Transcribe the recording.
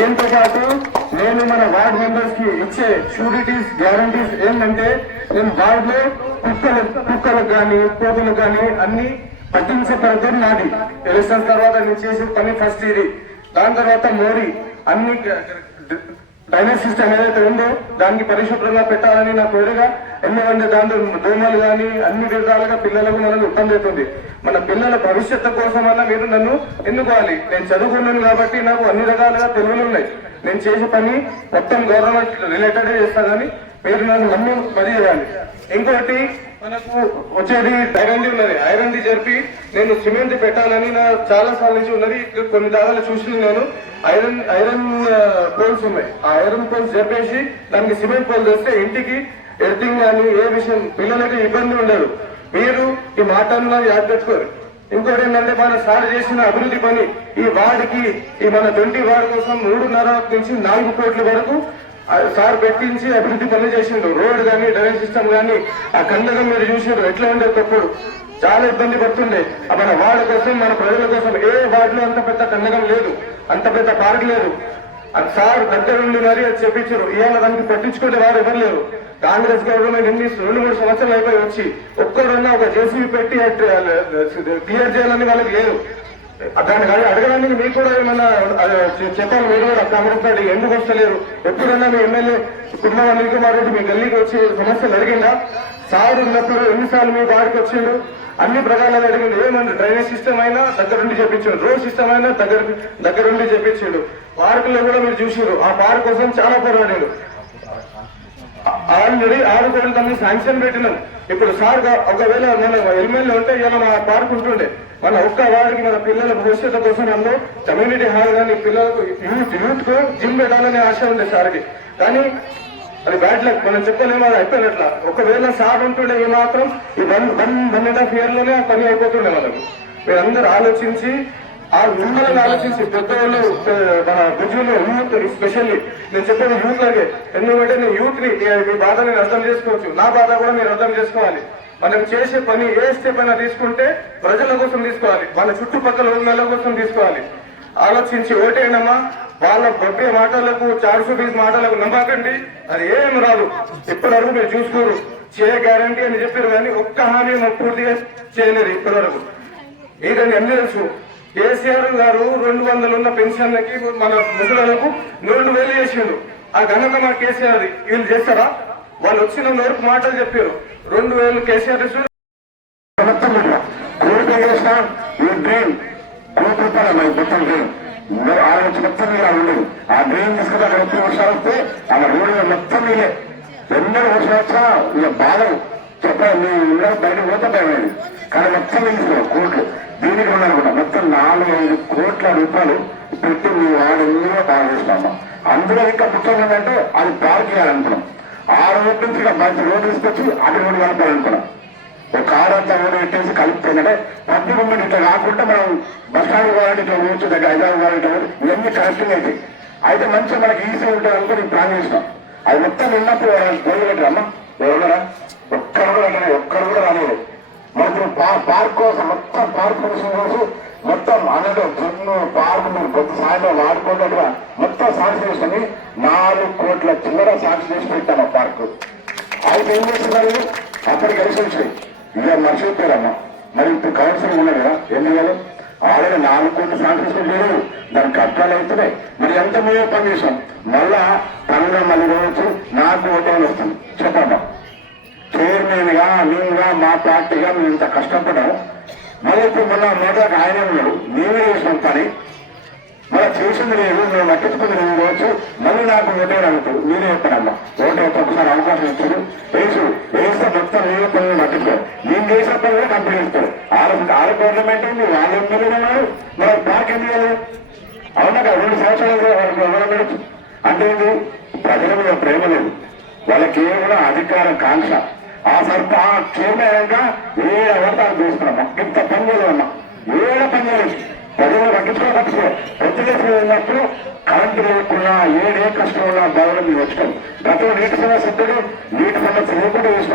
దీంతో పాటు నేను మన వార్డ్ మెంబర్స్ కి ఇచ్చే షూరిటీస్ గ్యారంటీస్ ఏంటంటే నేను వార్డ్ లో కుక్కలకు కానీ కోతులకు కానీ అన్ని పట్టించే పరిధి నాది. ఎలక్షన్ తర్వాత నేను చేసే పని ఫస్ట్ ఇది. దాని తర్వాత మోరీ అన్ని డ్రైనేజ్ సిస్టమ్ ఏదైతే ఉందో దానికి పరిశుభ్రంగా పెట్టాలని నా కోరిక. ఎందుకంటే దాంట్లో దోమలు కానీ అన్ని విధాలుగా పిల్లలకు మనకు ఇబ్బంది అవుతుంది. మన పిల్లల భవిష్యత్తు కోసమన్నా మీరు నన్ను ఎన్నుకోవాలి. నేను చదువుకున్నాను కాబట్టి నాకు అన్ని రకాలుగా తెలివిలు ఉన్నాయి. నేను చేసే పని మొత్తం గవర్నమెంట్ రిలేటెడ్ చేస్తానని మీరు నన్ను నమ్మి మరీ చేయాలి. ఇంకోటి మనకు వచ్చేది ఐరన్ ఉన్నది. ఐరన్ జరిపి నేను సిమెంట్ పెట్టాలని నా చాలా సార్లు నుంచి ఉన్నది. కొన్ని దాదాలు చూసి నేను ఐరన్ పోల్స్ ఉన్నాయి. ఆ ఐరన్ పోల్స్ జరిపేసి దానికి సిమెంట్ పోల్ చేస్తే ఇంటికి ఎడిటింగ్ కానీ ఏ విషయం పిల్లలకి ఇబ్బంది ఉండదు. మీరు ఈ మాటలను యాद పెట్టుకోరు. ఇంకోటి ఏంటంటే మన సార్ చేసిన అభివృద్ధి పని ఈ వార్డుకి ఈ మన 20 వార్డు కోసం 3.5 నుంచి 4 కోట్ల వరకు సార్ పెట్టించి అభివృద్ధి పనులు చేసిండు. రోడ్ కానీ డ్రైనేజ్ సిస్టమ్ కానీ ఆ కందకం మీరు చూసారు ఎట్లా ఉండేది. ఒకప్పుడు చాలా ఇబ్బంది పడుతుండే. మన వార్డు కోసం మన ప్రజల కోసం ఏ వార్డులో అంత పెద్ద కందకం లేదు, అంత పెద్ద పార్క్ లేదు. అది సార్ దగ్గరుండి మరి అది చెప్పించారు. ఇవాళ దానికి పట్టించుకుంటే వారు ఎవరు లేరు. కాంగ్రెస్ గవర్నమెంట్ 2-3 సంవత్సరాలు అయిపోయి వచ్చి ఒక్కరున్నా ఒక జేసీబీ పెట్టి క్లియర్ చేయాలని వాళ్ళకి లేదు. దాన్ని అడగడానికి మీకు కూడా ఏమన్నా చెప్పాలి. మీరు కూడా కాంగ్రెస్ ఎందుకు వస్తలేరు? ఎప్పుడన్నా మీ ఎమ్మెల్యే కుటుంబ అనిల్ కుమార్ రెడ్డి మీ గల్లీకి వచ్చి సమస్యలు అడిగిందా? సార్ ఉన్నప్పుడు ఎన్నిసార్లు మీ వాడికి వచ్చిండు? అన్ని ప్రకారాలు అడిగిండు. ఏమన్నా డ్రైనేజ్ సిస్టమ్ అయినా దగ్గరుండి చెప్పించాడు, రోడ్ సిస్టమ్ అయినా దగ్గరుండి చెప్పించాడు. పార్కులో కూడా మీరు చూసారు. ఆ పార్క్ కోసం చాలా పోరాడాడు. ఆల్రెడీ 6 కోట్ల తమని శాంక్షన్ పెట్టినాం. ఇప్పుడు సార్ ఒకవేళ మన ఎమ్మెల్యే ఉంటే ఇలా మన పార్క్ ఉంటుండే. మన ఒక్క వారికి మన పిల్లల భవిష్యత్తు కోసం అందులో కమ్యూనిటీ హాల్ కానీ పిల్లలకు యూత్ కు జిమ్ పెట్టాలనే ఆశ ఉంది సార్కి. కానీ అది బ్యాడ్ లక్, మనం చెప్పలేమో అది అయిపోయినట్ల. ఒకవేళ సార్ ఉంటుండే ఈ మాత్రం ఈ 1.5 year లోనే ఆ పని అయిపోతుండే. మనకు మీరందరూ ఆలోచించి ఆ మిమ్మల్ని ఆలోచించి పెద్దవాళ్ళు మన బుజులు యూత్ స్పెషల్లీ నేను చెప్పేది యూత్ లాగే. ఎందుకంటే నేను యూత్ ని మీ బాధ నేను అర్థం చేసుకోవచ్చు, నా బాధ కూడా మీరు అర్థం చేసుకోవాలి. మనం చేసే పని ఏ స్టెప్ అయినా తీసుకుంటే ప్రజల కోసం తీసుకోవాలి, వాళ్ళ చుట్టుపక్కల ఉన్న కోసం తీసుకోవాలి. ఆలోచించి ఓటేనమ్మా. వాళ్ళ బొబ్బే మాటలకు 420 మాటలకు నమ్మకండి, అది ఏం రాదు. ఇప్పటివరకు మీరు చూసుకోరు. గ్యారంటీ అని చెప్పారు కానీ ఒక్క హామీ మాకు పూర్తిగా చేయలేదు ఇప్పటివరకు. ఇదని ఎన్ని తెలుసు. కేసీఆర్ గారు 200 ఉన్న పెన్షన్లకి మన ముసలకు 2,000 చేసిండు. ఆ ఘనత మా కేసీఆర్. వీళ్ళు చేస్తారా? వాళ్ళు వచ్చిన వరకు మాటలు చెప్పారు. 2,000 కేసీఆర్ మొత్తం ఉండదు. ఆ డ్రైన్ తీసుకుంటే అక్కడ 30 వర్షాలు వస్తే ఆ రోడ్డు మొత్తం నీళ్ళే. 2 వర్షాలు వచ్చినా ఇక బాధలు చెప్పాలి. మీరు బయటకు పోతే భయమైంది. కానీ మొత్తం తీసుకున్నాం కోట్లు. దీనికి ఉన్నారనుకుంటా మొత్తం 4-5 కోట్ల రూపాయలు పెట్టి మీ వాడెన్నో బాగా చేస్తున్నాం. అందులో ఇంకా ముఖ్యం ఏంటంటే అది పార్క్ చేయాలనుకున్నాం. 6 రోడ్ల నుంచి ఇక మంచి రోడ్డు తీసుకొచ్చి అటు రోడ్డు కలపాలనుకున్నాం. ఒక కారు అంతా రోడ్డు పెట్టేసి కలిపిపోయిందంటే పబ్లిక్ మూమెంట్ ఇట్లా కాకుండా మనం బస్ స్టాండ్ కావాలంటే ఇట్లా పోవచ్చు, దగ్గర హైదరాబాద్ కావాలంటే ఇవన్నీ కరెక్ట్గా అయితే అయితే మంచిగా మనకి ఈజీ ఉంటుంది అనుకుని ప్లాన్ చేసినాం. అది మొత్తం ఉన్నప్పుడు గొడవ పెట్టారమ్మా. ఎవరా ఒక్కరు కూడా రాలేదు. మనకు పార్క్ కోసం మొత్తం పార్క్ కోసం మొత్తం అన్నట్టు జున్ను పార్క్ మీరు కొద్ది సాయంత్రం వాడుకోవడం మొత్తం సాక్షి చేసుకుని 4 కోట్ల చిల్లర సాక్షి చేసి పెట్టాను ఆ పార్క్. అయితే ఏం చేస్తున్నారు? అప్పటికి కలిసి వచ్చినాయి. ఇక మర్చిపోయారమ్మా. మరి ఇప్పుడు కౌన్సిల్ ఉన్నాయి కదా, ఎన్ని వేలు ఆల్రెడీ 4 కోట్లు సాక్షి లేదు. దానికి కష్టాలు అవుతున్నాయి. మరి ఎంత మేమే పని చేసాం. మళ్ళా పనులు మళ్ళీ పోవచ్చు. నాకు ఓటేలు వస్తుంది. చెప్పమ్మా. చైర్మన్ గా మేముగా మా పార్టీగా మేము ఇంత కష్టపడ్డాము. మళ్ళీ ఇప్పుడు మొన్న మొదటి ఆయన ఉన్నాడు. మేమే చేసినాం పని. మళ్ళీ చేసింది లేదు, మేము పట్టించుకుంది నేను పోవచ్చు. మళ్ళీ నాకు ఓటేలు అడుగుతాడు. మీరే చెప్పారమ్మా. ఓటే ఒకసారి అవకాశం ఇచ్చాడు. వేస్తే మొత్తం మీరే పనులు పట్టించారు. నేను చేసిన పనులు కంప్లీట్ ఇస్తారు. 6 గవర్నమెంట్ ఉంది. వాళ్ళు ఎమ్మెల్యేలు ఉన్నారు. మరి పార్క్ ఎందుకు వెళ్ళదు? అవునా కదా? 2 సంవత్సరాలు వాళ్ళకి గవర్నమెంట్ అంటే ప్రజల మీద ప్రేమ లేదు. వాళ్ళకి కేవలం అధికారం కాంక్ష. ఆ చైర్మన్ ఎవరితో చూస్తున్నామా? ఇంత పని చేయలేమన్నా. పని చేయలేదు. ప్రజలు పట్టించుకో పొద్దుగా ఉన్నప్పుడు కరెంటు లేకున్నా ఏ కష్టం ఉన్నా బాగా మీరు వచ్చాం. గతంలో నీటి సమస్య నీటి సమస్య లేకుండా చూసినాం.